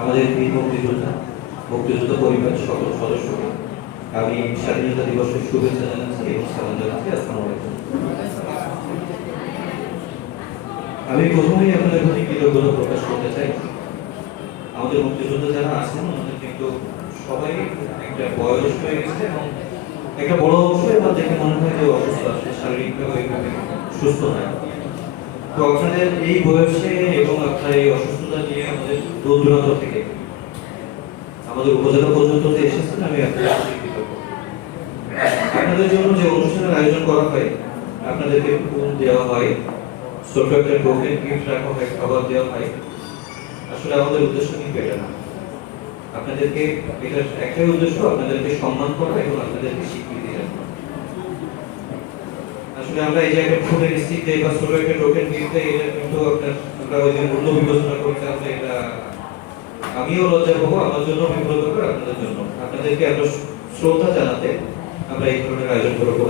আমাদের বীর মুক্তিযোদ্ধা পরিবারের সকল সদস্যকে আমি স্বাধীনতা দিবসের শুভেচ্ছা জানাচ্ছি এবং সালাম জানাচ্ছি। আসসালামু আলাইকুম। আমি প্রথমেই আপনাদের প্রতি কৃতজ্ঞতা প্রকাশ করতে চাই। আমাদের মুক্তিযোদ্ধা যারা আছেন আমাদের কিন্তু সবাই একটা বয়স হয়ে গেছে এবং একটা বড় অংশই আমার দেখে মনে হয় যে অসুস্থ আছে, শারীরিকভাবে সুস্থ নয়। তো আপনাদের এই বয়সে এবং আপনার এই অসুস্থতা নিয়ে আমাদের দূর দূরান্ত থেকে আমাদের উপজেলা পর্যন্ত যে এসেছেন আমি আপনাদের কৃতজ্ঞ। আপনাদের জন্য যে অনুষ্ঠানের আয়োজন করা হয়, আপনাদেরকে ফুল দেওয়া হয়, ছোট একটা টোকেন গিফট রাখা হয়, খাবার দেওয়া হয়, আসলে আমাদের উদ্দেশ্য কিন্তু এটা না। আপনাদেরকে এটার একটাই উদ্দেশ্য, আপনাদেরকে সম্মান করা এবং আপনাদেরকে স্বীকৃতি দেওয়া। আসলে আমরা এই যে একটা ফুলের স্টিক দেই বা ছোট একটা টোকেন গিফট দেই, এটা কিন্তু আমরা ওই যে মূল্য বিবেচনা করতে হবে, এটা আমিও লজ্জা পাবো, আমার জন্য বিব্রতকর, আপনাদের জন্য। আপনাদেরকে এত শ্রদ্ধা জানাতে আমরা এই ধরনের আয়োজন করবো।